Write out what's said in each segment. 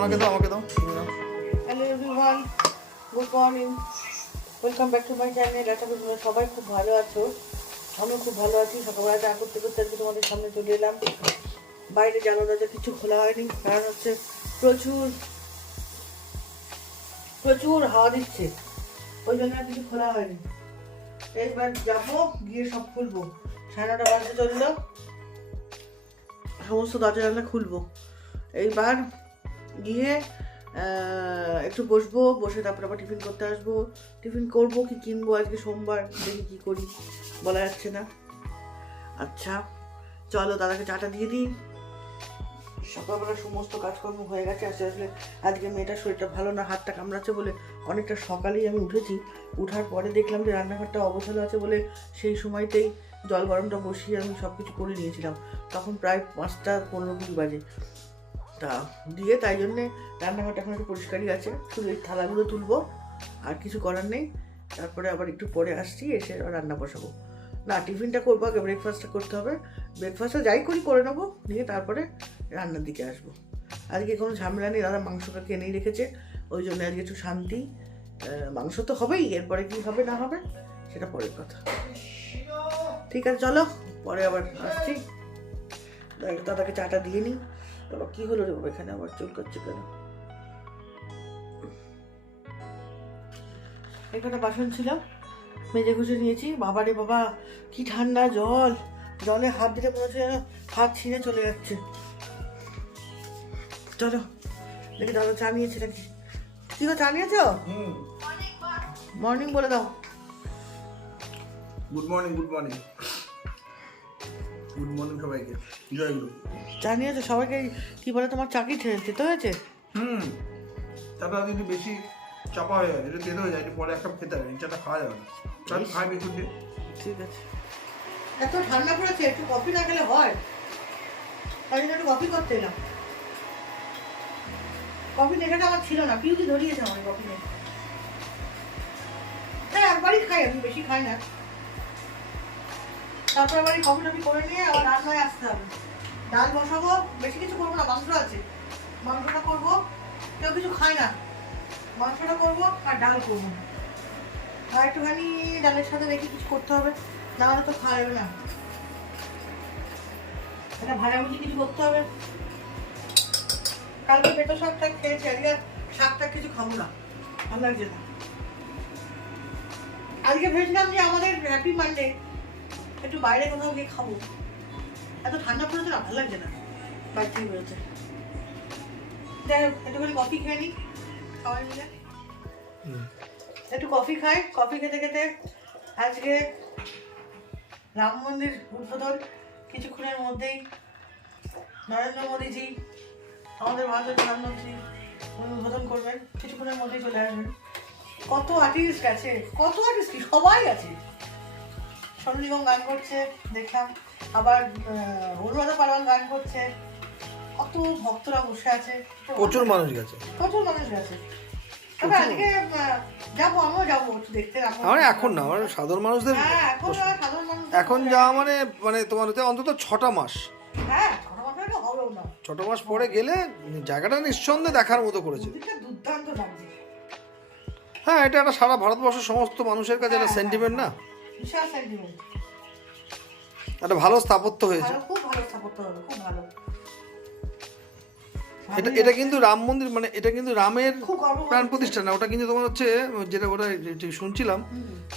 আমাকে দাও hello everyone, good morning, welcome back to my channel. আশা করি তোমরা সবাই খুব ভালো আছো। আমিও খুব ভালো আছি। সকালবেলা চা করতে করতে আজকে তোমাদের সামনে চলে এলাম। বাইরে জানো দরজা কিছু খোলা হয়নি, কারণ হচ্ছে প্রচুর প্রচুর হাওয়া দিচ্ছে, ওই জন্য আর কিছু খোলা হয়নি। এইবার যাবো, গিয়ে সব খুলবো। 9:30 বাজতে চললো, সমস্ত দরজা জানলা খুলবো। এইবার গিয়ে একটু বসবো, বসে তারপর আবার টিফিন করতে আসবো। টিফিন করবো কি কিনবো, আজকে সোমবার, দেখি কি করি, বলা যাচ্ছে না। আচ্ছা চলো দাদাকে চাটা দিয়ে দিই। সকালবেলা সমস্ত কাজকর্ম হয়ে গেছে। আসলে আজকে মেয়েটার শরীরটা ভালো না, হাতটা কামড়াচ্ছে বলে অনেকটা সকালেই আমি উঠেছি। উঠার পরে দেখলাম যে রান্নাঘরটা অবসালো আছে বলে সেই সময়তেই জল গরমটা বসিয়ে আমি সব কিছু করে নিয়েছিলাম। তখন প্রায় 5:15 বাজে তা দিয়ে, তাই জন্যে রান্নাঘরটা এখন একটু পরিষ্কারই আছে। শুধু এই থালাগুলো তুলবো, আর কিছু করার নেই। তারপরে আবার একটু পরে আসছি, এসে রান্না বসাবো। না, টিফিনটা করবো আগে, ব্রেকফাস্টটা করতে হবে। ব্রেকফাস্টটা যাই করি করে নেবো, নিয়ে তারপরে রান্নার দিকে আসবো। আজকে কোনো ঝামেলা নেই, দাদা মাংসটা কিনেই রেখেছে, ওই জন্য আজকে একটু শান্তি। মাংস তো হবেই, এরপরে কি হবে না হবে সেটা পরের কথা। ঠিক আছে চলো, পরে আবার আসছি। দাদাকে চাটা দিয়ে নিই। বাবা কি হলো রে বাবা, এখানে আবার চুল করছে কেন? এখানে বাসন ছিল, মেজে ঘুষে নিয়েছি। বাবা রে বাবা, কি ঠান্ডা জল, জলে হাত দিতে মনে হচ্ছে হাত ছিঁড়ে চলে যাচ্ছে। চলো দেখি দাদা চা নিয়েছে নাকি। কি গো, চা নিয়েছ? মর্নিং বলে দাও। গুড মর্নিং সবাইকে, জয় গুরু। চা নিয়েছো সবাইকে? কি বলে তোমার চাকরি খেতে হয়েছে? চাটা যদি বেশি চাপা হয়ে গেছে, এটা তেতো হয়ে যায়, এটা পরে একটা খেতে হবে, চাটা খাওয়া যাবে না। চা খাই বেশি দিয়ে। ঠিক আছে। এত ঠান্ডা পড়েছে, একটু কফি না খেলে হয়? তাই জন্য একটু কফি করতে এলাম। কফি নেশাটা আমার ছিল না, পিউকি ধরিয়েছে আমার কফি নেশা। হ্যাঁ একবারই খাই, আমি বেশি খাই না। তারপর আবার এই কফি টফি করে নিয়ে আবার রান্নায় আসতে হবে। ডাল বসাবো, বেশি কিছু করবো না, মাংস আছে, মাংসটা করবো। কেউ কিছু খায় না, মাংসটা করবো আর ডাল করবো। আর একটুখানি ডালের সাথে রেখে কিছু করতে হবে, না হলে তো খাওয়া যাবে না। এটা ভাজাভুজি কিছু করতে হবে। কালকে পেটো শাকটা খেয়েছি, আজকে শাকটা কিছু খাবো না, ভালো লাগছে না। আজকে ভেবেছিলাম যে আমাদের হ্যাপি মানডে, একটু বাইরে কোথাও গিয়ে খাবো। এত ঠান্ডা পড়েছে না, ভালো লাগছে না বাইরে থেকে বেরোতে। যাই হোক, একটুখানি কফি খেয়ে নিই সবাই মিলে। একটু কফি খাই। কফি খেতে খেতে আজকে রাম মন্দির উদ্বোধন, কিছুক্ষণের মধ্যেই নরেন্দ্র মোদীজি, আমাদের ভারতের প্রধানমন্ত্রী, উদ্বোধন করবেন, কিছুক্ষণের মধ্যেই চলে আসবেন। কত আর্টিস্ট আছে, কত আর্টিস্ট, কি সবাই আছে। সোনু নিগম গান করছে দেখলাম, আবার অনুরাধা পারওয়াল গান করছে, কত ভক্তরা বসে আছে, প্রচুর মানুষ গেছে। তবে আজকে যাবো, আমিও যাবো একটু দেখতে। আমার এখন না, আমার সাধারণ মানুষদের এখন যাওয়া মানে তোমার হচ্ছে অন্তত 6টা মাস। হ্যাঁ 6টা মাস পরে গেলে জায়গাটা নিঃসন্দেহে দেখার মতো করেছে। দুর্দান্ত লাগছে। হ্যাঁ, এটা একটা সারা ভারতবর্ষের সমস্ত মানুষের কাছে একটা সেন্টিমেন্ট না, বিশাল সেন্টিমেন্ট। একটা ভালো স্থাপত্য হয়েছে। খুব ভালো স্থাপত্য হবে, খুব ভালো। এটা কিন্তু রাম মন্দির, মানে এটা কিন্তু রামের প্রাণ প্রতিষ্ঠা না, ওটা কিন্তু তোমার হচ্ছে যেটা ওটা শুনছিলাম,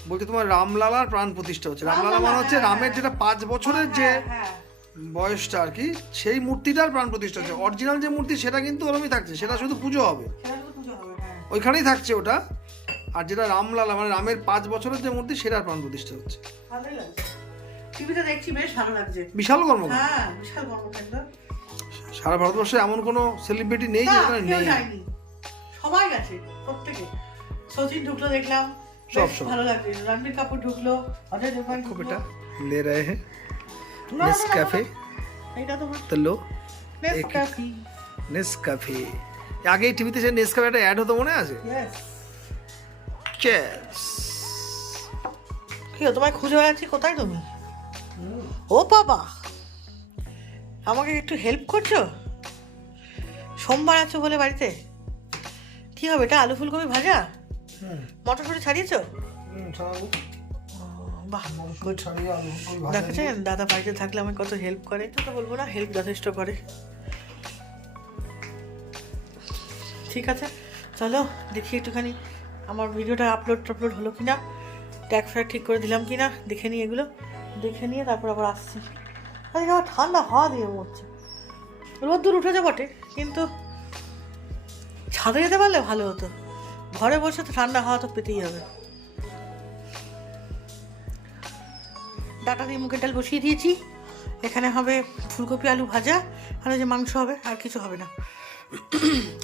বলছে তোমার রামলালার প্রাণ প্রতিষ্ঠা হচ্ছে। রামলালা মানে হচ্ছে রামের যেটা 5 বছরের যে বয়সটা আর কি, সেই মূর্তিটার প্রাণ প্রতিষ্ঠা হচ্ছে। অরিজিনাল যে মূর্তি সেটা কিন্তু ওরমই থাকছে, সেটা শুধু পুজো হবে, ওইখানেই থাকছে ওটা। আর যেটা রামলালা মানে রামের 5 বছরের যে মূর্তি, সেটার প্রাণ প্রতিষ্ঠা হচ্ছে। ভালোই লাগছে, টিভিতে দেখছি, বেশ ভালো লাগছে। বিশাল কর্মকাণ্ড। হ্যাঁ বিশাল কর্মকাণ্ড। সারা ভারতবর্ষে এমন কোনো সেলিব্রিটি নেই যেখানে নেই, সবাই গেছে, প্রত্যেকে। সচিন ঢুকলো দেখলাম, সব ভালো লাগছে। রণবীর কাপুর ঢুকলো, অজয় দেবগন খুব ঢুকলো। এটা ले रहे हैं नेस्कैफे, এটা তো तो लो নেসক্যাফে। নেসক্যাফে। আগে টিভিতে সে নেসক্যাফে একটা অ্যাড হতো, মনে আছে? ইয়েস। চেস। কি তোমায় খুঁজে বেড়াচ্ছি, কোথায় তুমি? ও বাবা, আমাকে একটু হেল্প করছো? সোমবার আছো বলে বাড়িতে কি হবে এটা? আলু ফুলকপি ভাজা, হুম মটরশুঁটি ছাড়িয়েছো? ছাড়াবো। বাহ, মটরশুঁটি ছাড়িয়ে আলু ফুলকপি ভাজা দেখেছেন দাদা বাড়িতে থাকলে আমাকে কত হেল্প করে। তো বলবো না, হেল্প যথেষ্ট করে। ঠিক আছে, চলো দেখি একটুখানি আমার ভিডিওটা আপলোড হলো কিনা, ট্যাগ ফ্যাগ ঠিক করে দিলাম কিনা দেখে নিই। এগুলো দেখে নিয়ে তারপর আবার আসছি। আরে আমার ঠান্ডা হাওয়া দিয়ে মরছে। রোদ্দুর উঠেছে বটে, কিন্তু ছাদে যেতে পারলে ভালো হতো। ঘরে বসে তো ঠান্ডা হাওয়া তো পেতেই হবে। ডাটা দিয়ে মুগের ডাল বসিয়ে দিয়েছি। এখানে হবে ফুলকপি আলু ভাজা, আর ওই যে মাংস হবে, আর কিছু হবে না।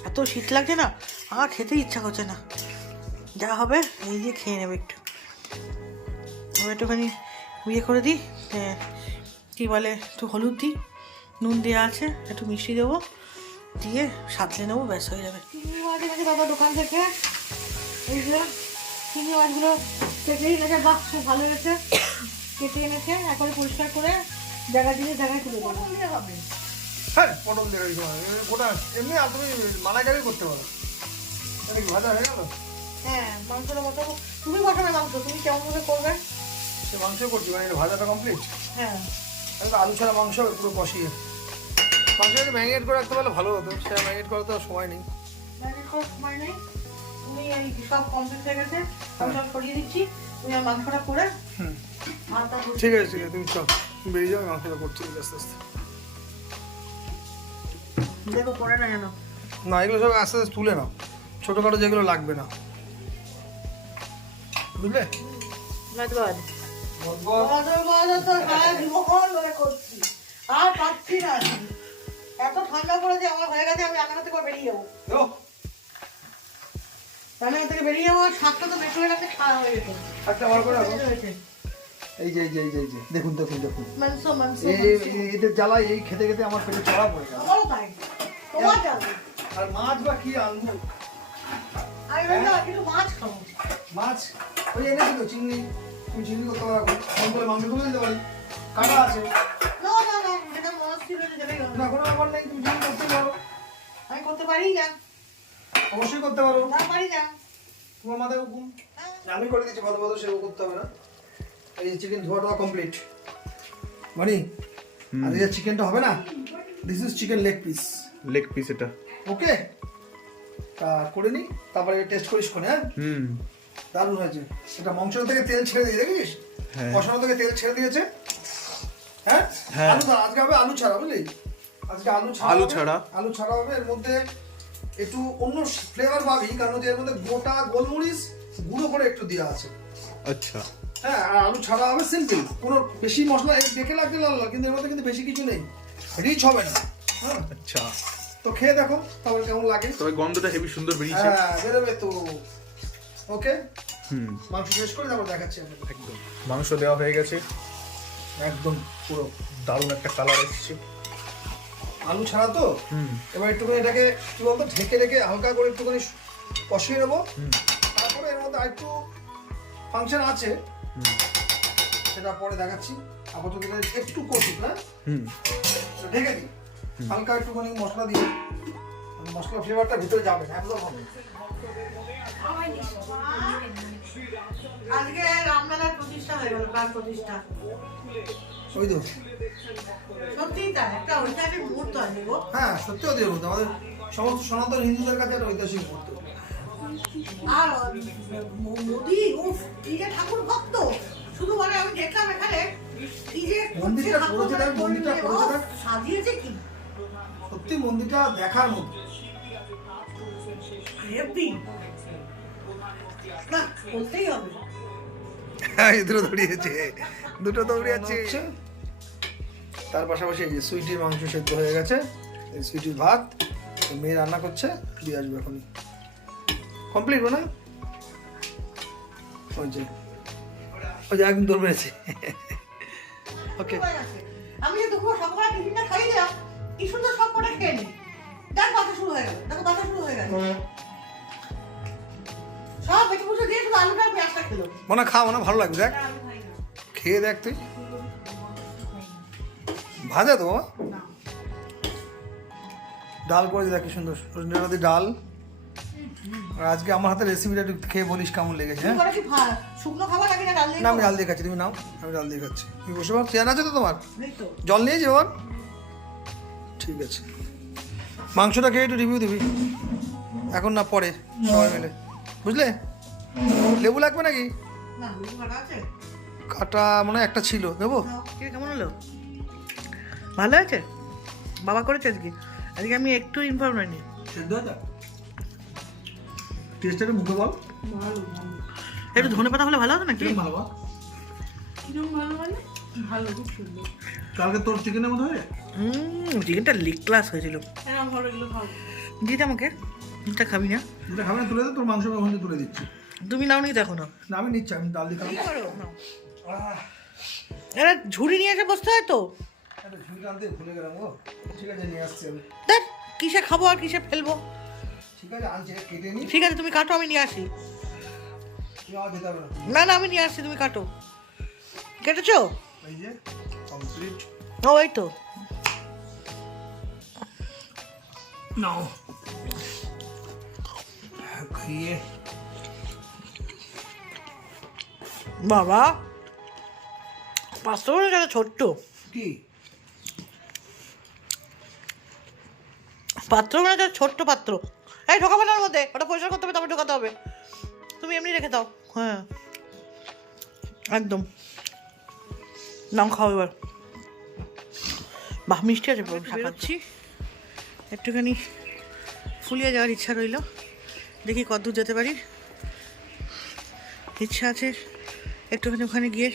এত শীত লাগছে না, আমার খেতে ইচ্ছা করছে না। যা হবে এই দিয়ে খেয়ে নেবে একটু। আমি একটুখানি ইয়ে করে দিই, কী বলে, একটু হলুদ দিই, নুন দেওয়া আছে, একটু মিষ্টি দেবো, দিয়ে সাঁতলে নেবো, ব্যাস হয়ে যাবে। চিংড়ি মাছ এনেছে বাবা দোকান থেকে। এই যে চিংড়ি মাছগুলো কেটেই এনেছে, বাহ খুব ভালো হয়েছে। কেটে এনেছে, একবারে পরিষ্কার করে জায়গা দিয়ে জায়গায় তুলে দেবো। হবে হ্যাঁ, পটল দিয়ে গোটা এমনি আর তুমি মালাইকারি করতে পারো। এটা কি ভাজা হয়ে গেল? হ্যাঁ, মাংসটা বসাবো। তুমি বসাবে মাংস, তুমি কেমনভাবে করবে? সে মাংস করছি, মানে এটা ভাজাটা কমপ্লিট। হ্যাঁ, আমি তো আলু ছাড়া মাংস হবে পুরো কষিয়ে। মাংসটাকে ম্যারিনেট করে রাখতে পারলে ভালো হতো, সেটা ম্যারিনেট করার তো আর সময় নেই। ম্যারিনেট করার সময় নেই। তুমি এই সব কমপ্লিট হয়ে গেছে, আমি সব সরিয়ে দিচ্ছি। তুমি আর মাংসটা করে হুম আলতা ঠিক আছে, তুমি চল বেরিয়ে যাও, মাংসটা করছি আস্তে আস্তে। দেখো পড়ে না যেন। না, এগুলো সব আস্তে আস্তে তুলে নাও, ছোটোখাটো যেগুলো লাগবে না, বুঝলে? ধন্যবাদ। করছি আর পাচ্ছি না, এত ঠান্ডা পড়েছে, আমার হয়ে গেছে। আমি রান্না থেকে বেরিয়ে যাবো, রান্না থেকে বেরিয়ে যাবো। শাকটা তো বেশি হয়ে গেছে, খাওয়া হয়ে গেছে। একটা আমার করে রাখো। এই যে এই যে এই যে এই যে দেখুন দেখুন দেখুন, মাংস মাংস এদের জ্বালায় এই খেতে খেতে আমার পেটে চড়া পড়ে গেল। আমারও তাই, তোমার যাবে। আর মাছ বা কি আনবো? আমি ভাবলাম একটু মাছ খাবো। মাছ ওই এনেছি তো চিংড়ি, তুমি চিংড়ি করতে পারো, ফোন করে মাংস করে দিতে পারি, কাটা আছে। না না না, এটা মাছ ছিল, যেটাই হবে। না, কোনো ব্যাপার নেই, তুমি চিংড়ি করতে পারো। আমি করতে পারি না। অবশ্যই করতে পারো, না পারি না। তোমার মাথায় হুকুম। আমি করে দিচ্ছি, ভালো ভালো সেও করতে হবে না। এই যে চিকেন ধোয়াটা কমপ্লিট মানে, আর এই যে চিকেনটা হবে না, this is chicken leg piece. Leg piece এটা। ওকে, তা করে নি, তারপরে টেস্ট করিস কোনে। হ্যাঁ, দারুণ হয়েছে। এটা মাংস থেকে তেল ছেড়ে দিয়ে দেখিস, কষানো থেকে তেল ছেড়ে দিয়েছে। হ্যাঁ, আজকে হবে আলু ছাড়া, বুঝলি? আজকে আলু ছাড়া হবে। এর মধ্যে একটু অন্য ফ্লেভার পাবি, কারণ এর মধ্যে গোটা গোলমরিচ গুঁড়ো করে একটু দেওয়া আছে। আচ্ছা, হ্যাঁ, আর আলু ছাড়া হবে সিম্পল, কোনো বেশি মশলা দেখে লাগছে লাল লাল, কিন্তু এর মধ্যে কিন্তু বেশি কিছু নেই, রিচ হবে না। হ্যাঁ, আচ্ছা, তো খেয়ে দেখো তারপরে কেমন লাগে। তবে গন্ধটা হেভি সুন্দর বেরিয়েছে। হ্যাঁ, বেরোবে তো। ওকে, মাংস শেষ করে তারপর দেখাচ্ছি আমি। একদম মাংস দেওয়া হয়ে গেছে, একদম পুরো দারুণ একটা কালার এসেছে। আলু ছাড়া তো। এবার একটুখানি এটাকে কি বলতো ঢেকে রেখে হালকা করে একটুখানি কষিয়ে নেবো। তারপরে এর মধ্যে আরেকটু ফাংশন আছে, সেটা পরে দেখাচ্ছি। আপাতত এটা একটু কষুক। হ্যাঁ, ঢেকে দিই, হালকা একটুখানি মশলা দিয়ে, মশলা ফ্লেভারটা ভিতরে যাবে না, একদম হবে। আজকে রামলালার প্রতিষ্ঠা হয়ে গেল, প্রাণ প্রতিষ্ঠা। ওই তো, সত্যিই তাই, একটা ঐতিহাসিক মুহূর্ত আছে গো। হ্যাঁ সত্যি ঐতিহাসিক মুহূর্ত, আমাদের সমস্ত সনাতন হিন্দুদের কাছে একটা ঐতিহাসিক মুহূর্ত। আর মোদি উফ, কি যে ঠাকুর ভক্ত, শুধু মানে আমি দেখলাম এখানে কি যে মন্দিরটা করেছে দেখ, মন্দিরটা করেছে দেখ, সাজিয়েছে কি সত্যি মন্দিরটা দেখার মতো। হেভি, না বলতেই হবে। হ্যাঁ, দুটো দৌড়িয়েছে, দুটো দৌড়িয়েছে। তার পাশাপাশি এই যে সুইটির মাংস সেদ্ধ হয়ে গেছে, এই সুইটির ভাত মেয়ে রান্না করছে, দিয়ে আসবে এখনই। কমপ্লিট না? ওই যে একদম দৌড় মেরেছে। ওকে, আমি যে দুপুর সকালে টিফিনটা খাইয়ে দিলাম, কি সুন্দর সব কটা খেয়ে নি। দেখ কথা শুরু হয়ে গেল, দেখো কথা শুরু হয়ে গেল। সব বেটে বুঝে দিয়ে শুধু আলুটা পেঁয়াজটা খেলো। মনে খাওয়া না, ভালো লাগবে, দেখ খেয়ে দেখ তুই। ভাজা তো বাবা, ডাল করেছি দেখ কি সুন্দর, সজনে ডাল দিয়ে ডাল। আর আজকে আমার হাতে রেসিপিটা একটু খেয়ে বলিস কেমন লেগেছে। হ্যাঁ, করেছি ভাত, শুকনো খাবার নাকি না ডাল দিয়ে না আমি ডাল দিয়ে খাচ্ছি, তুমি নাও, আমি ডাল দিয়ে খাচ্ছি। তুমি বসে পারো, চেয়ার আছে তো তোমার? এই তো জল নিয়েছি ওর, ঠিক আছে। মাংসটা খেয়ে একটু রিভিউ দিবি, এখন না পরে সবাই মিলে, বুঝলে? লেবু লাগবে নাকি? না লেবু কাটা আছে? কাটা মনে হয় একটা ছিল, দেবো? নাও, কে কেমন হলো? ভালো আছে? বাবা করেছে আজকে? আজকে আমি একটু ইনফর্ম হয়নি। সেদ্ধ আছে, টেস্টটা একটু মুখে বল। একটু ধনে পাতা হলে ভালো হতো নাকি? ভালো বল। ভালো মানে ভালো, খুব সুন্দর। কালকে তোর চিকেনের মতো হয়ে চিকেনটা লিগ ক্লাস হয়েছিল। হ্যাঁ ভালো এগুলো খাও। দিতে আমাকে, এটা খাবি না? যেটা খাবে না তুলে দে, তোর মাংস ওখান থেকে তুলে দিচ্ছি। তুমি নাও নি তো এখনো। না আমি নিচ্ছি, আমি ডাল দিতাম। এরা ঝুড়ি নিয়ে এসে বসতে হয় তো। একটা ঝুড়ি আনতে ভুলে গেলাম গো। ঠিক আছে নিয়ে আসছি আমি। দেখ কিসে খাবো আর কিসে ফেলবো। ঠিক আছে আনছি, এটা কেটে নি। ঠিক আছে তুমি কাটো, আমি নিয়ে আসি। তুমি আমার দিতে হবে না। না না আমি নিয়ে আসছি, তুমি কাটো। কেটেছো? এই যে কমপ্লিট। ও এই তো। নাও খাইয়ে। বাবা পাঁচশো টাকা ছোট্ট কি পাত্র, মানে তো ছোট্ট পাত্র। এই ঢোকাবে না ওর মধ্যে, ওটা পরিষ্কার করতে হবে, তারপর ঢোকাতে হবে। তুমি এমনি রেখে দাও। হ্যাঁ একদম। নাম খাও এবার। বাহ মিষ্টি আছে। বেরোচ্ছি, একটুখানি ফুলিয়ে যাওয়ার ইচ্ছা রইল, দেখি কতদূর যেতে পারি। ইচ্ছা আছে একটুখানি ওখানে গিয়ে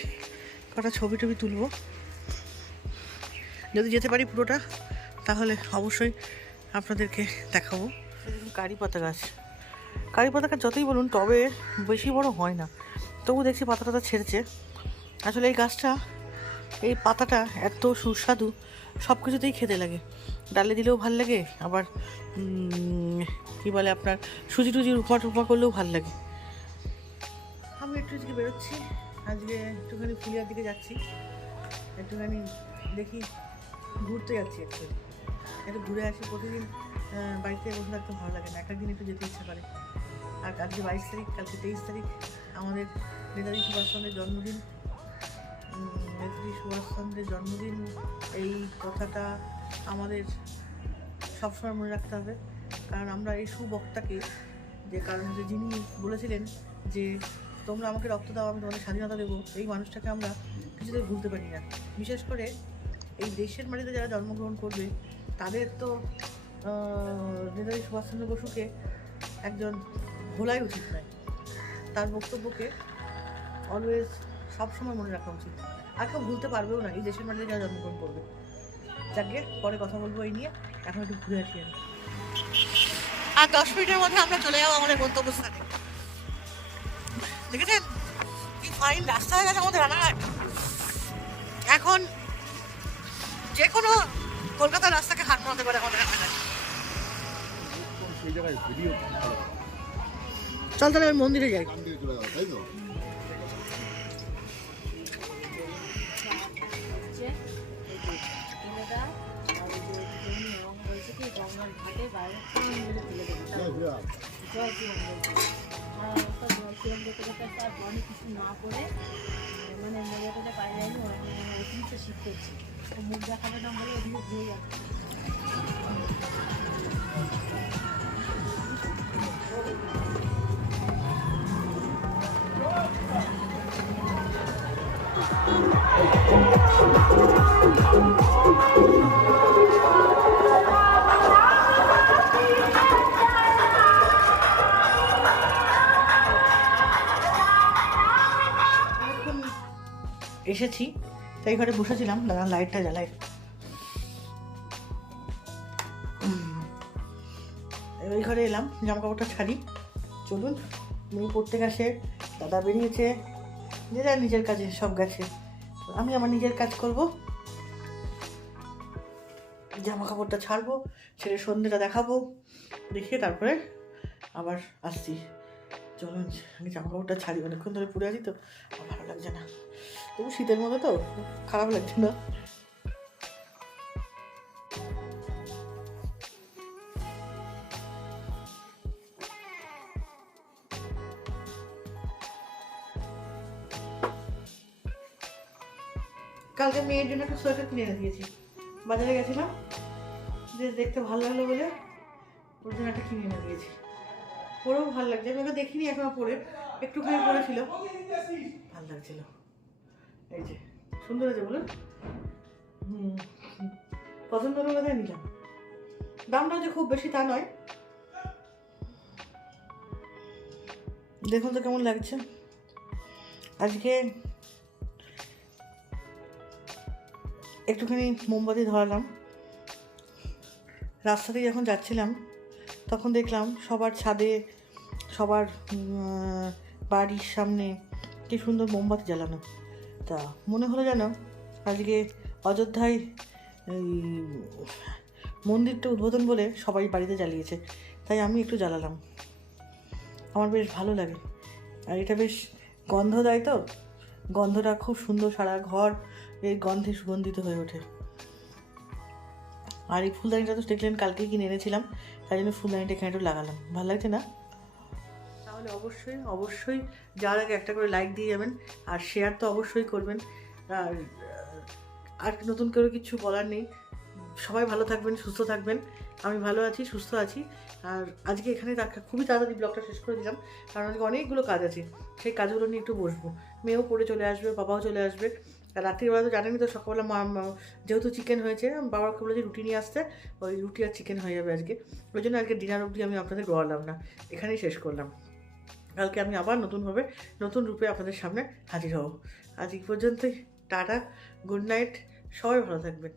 কটা ছবি টবি তুলবো। যদি যেতে পারি পুরোটা, তাহলে অবশ্যই আপনাদেরকে দেখাবো। কারি পাতা গাছ, কারি পাতা গাছ যতই বলুন তবে বেশি বড় হয় না, তবু দেখছি পাতা টাতা ছেড়েছে। আসলে এই গাছটা, এই পাতাটা এত সুস্বাদু, সব কিছুতেই খেতে লাগে। ডালে দিলেও ভাল লাগে, আবার কী বলে আপনার সুজি টুজির উপমা টুপমা করলেও ভাল লাগে। আমি একটু আজকে বেরোচ্ছি, আজকে একটুখানি ফুলিয়ার দিকে যাচ্ছি, একটুখানি দেখি ঘুরতে যাচ্ছি। একটু ঘুরে আসি। প্রতিদিন বাড়িতে বসে থাকতে ভালো লাগে না, একটা দিন একটু যেতে ইচ্ছা করে। আর আজকে 22 তারিখ, কালকে 23 তারিখ, আমাদের নেতাজি সুভাষচন্দ্রের জন্মদিন। নেতাজি সুভাষচন্দ্রের জন্মদিন, এই কথাটা আমাদের সবসময় মনে রাখতে হবে। কারণ আমরা এই সুবক্তাকে, যে কারণ যে যিনি বলেছিলেন যে তোমরা আমাকে রক্ত দাও, আমি তোমাদের স্বাধীনতা দেবো, এই মানুষটাকে আমরা কিছুতেই ভুলতে পারি না। বিশেষ করে এই দেশের মাটিতে যারা জন্মগ্রহণ করবে, তাদের তো নেতাজি সুভাষচন্দ্র বসুকে একজন ভোলাই উচিত নয়। তার বক্তব্যকে অলওয়েজ সবসময় মনে রাখা উচিত। আর কেউ ভুলতে পারবেও না এই দেশের মাটিতে যারা জন্মগ্রহণ করবে। যাকে পরে কথা বলবো এই নিয়ে, এখন একটু ঘুরে আসি আমি। আর 10 মিনিটের মধ্যে আমরা চলে যাবো আমাদের গন্তব্যস্থানে। দেখেছেন কি ফাইন রাস্তা হয়ে গেছে আমাদের রানাঘাট। এখন যে কোনো কলকাতার রাস্তাকে হার মানাতে পারে আমাদের রানাঘাট। চল তাহলে আমি মন্দিরে যাই। কিছু না করে মানে মজাটা পাই যায়নি, অতিরিক্ত শীত করছে, মুখ দেখাবে না বলে ওদিকে ধুয়ে যাচ্ছে। এসেছি, তাই ঘরে বসেছিলাম, দাদা লাইটটা জ্বালাই। এই ঘরে এলাম, জামা কাপড়টা ছাড়ি। চলুন, মেয়ে পড়তে গেছে, দাদা বেরিয়েছে, যে যার নিজের কাজে সব গেছে, আমি আমার নিজের কাজ করব। জামা কাপড়টা ছাড়বো, ছেড়ে সন্ধ্যেটা দেখাবো, দেখিয়ে তারপরে আবার আসছি। চলুন আমি জামা কাপড়টা ছাড়ি, অনেকক্ষণ ধরে পরে আছি তো, আর ভালো লাগছে না। তবু শীতের মধ্যে তো খারাপ লাগছে না। কালকে মেয়ের জন্য একটা সোয়েটার কিনে এনে দিয়েছি, বাজারে গেছিলাম, যে দেখতে ভালো লাগলো বলে ওর জন্য একটা কিনে এনে দিয়েছি। পরেও ভালো লাগছে, আমি ওকে দেখিনি এখনো পরে, একটুখানি পরেছিল, ভালো লাগছিল। এই যে সুন্দর আছে বলুন, পছন্দ হলো কোথায় নিলাম। দামটা যে খুব বেশি তা নয়। দেখুন তো কেমন লাগছে। আজকে একটুখানি মোমবাতি ধরালাম, রাস্তাতে যখন যাচ্ছিলাম তখন দেখলাম সবার ছাদে, সবার বাড়ির সামনে কি সুন্দর মোমবাতি জ্বালানো। তা মনে হলো যেন আজকে অযোধ্যায় এই মন্দিরটা উদ্বোধন বলে সবাই বাড়িতে জ্বালিয়েছে, তাই আমি একটু জ্বালালাম। আমার বেশ ভালো লাগে, আর এটা বেশ গন্ধ দেয়, তো গন্ধটা খুব সুন্দর, সারা ঘর এই গন্ধে সুগন্ধিত হয়ে ওঠে। আর এই ফুলদানিটা তো দেখলেন কালকেই কিনে এনেছিলাম, তাই জন্য ফুলদানিটা এখানে একটু লাগালাম, ভালো লাগছে না? তাহলে অবশ্যই অবশ্যই যাওয়ার আগে একটা করে লাইক দিয়ে যাবেন, আর শেয়ার তো অবশ্যই করবেন। আর নতুন করে কিছু বলার নেই, সবাই ভালো থাকবেন, সুস্থ থাকবেন। আমি ভালো আছি, সুস্থ আছি। আর আজকে এখানে খুবই তাড়াতাড়ি ব্লগটা শেষ করে দিলাম, কারণ আজকে অনেকগুলো কাজ আছে, সেই কাজগুলো নিয়ে একটু বসবো। মেয়েও পড়ে চলে আসবে, বাবাও চলে আসবে। আর রাত্রিবেলা তো জানেনই তো, সকালবেলা যেহেতু চিকেন হয়েছে, বাবাকে বলেছি রুটি নিয়ে আসতে, ওই রুটি আর চিকেন হয়ে যাবে আজকে। ওই জন্য আজকে ডিনার অবধি আমি আপনাদের গড়ালাম না, এখানেই শেষ করলাম। কালকে আমি আবার নতুনভাবে নতুন রূপে আপনাদের সামনে হাজির হব। আজ এই পর্যন্তই, টাটা, গুড নাইট, সবাই ভালো থাকবেন।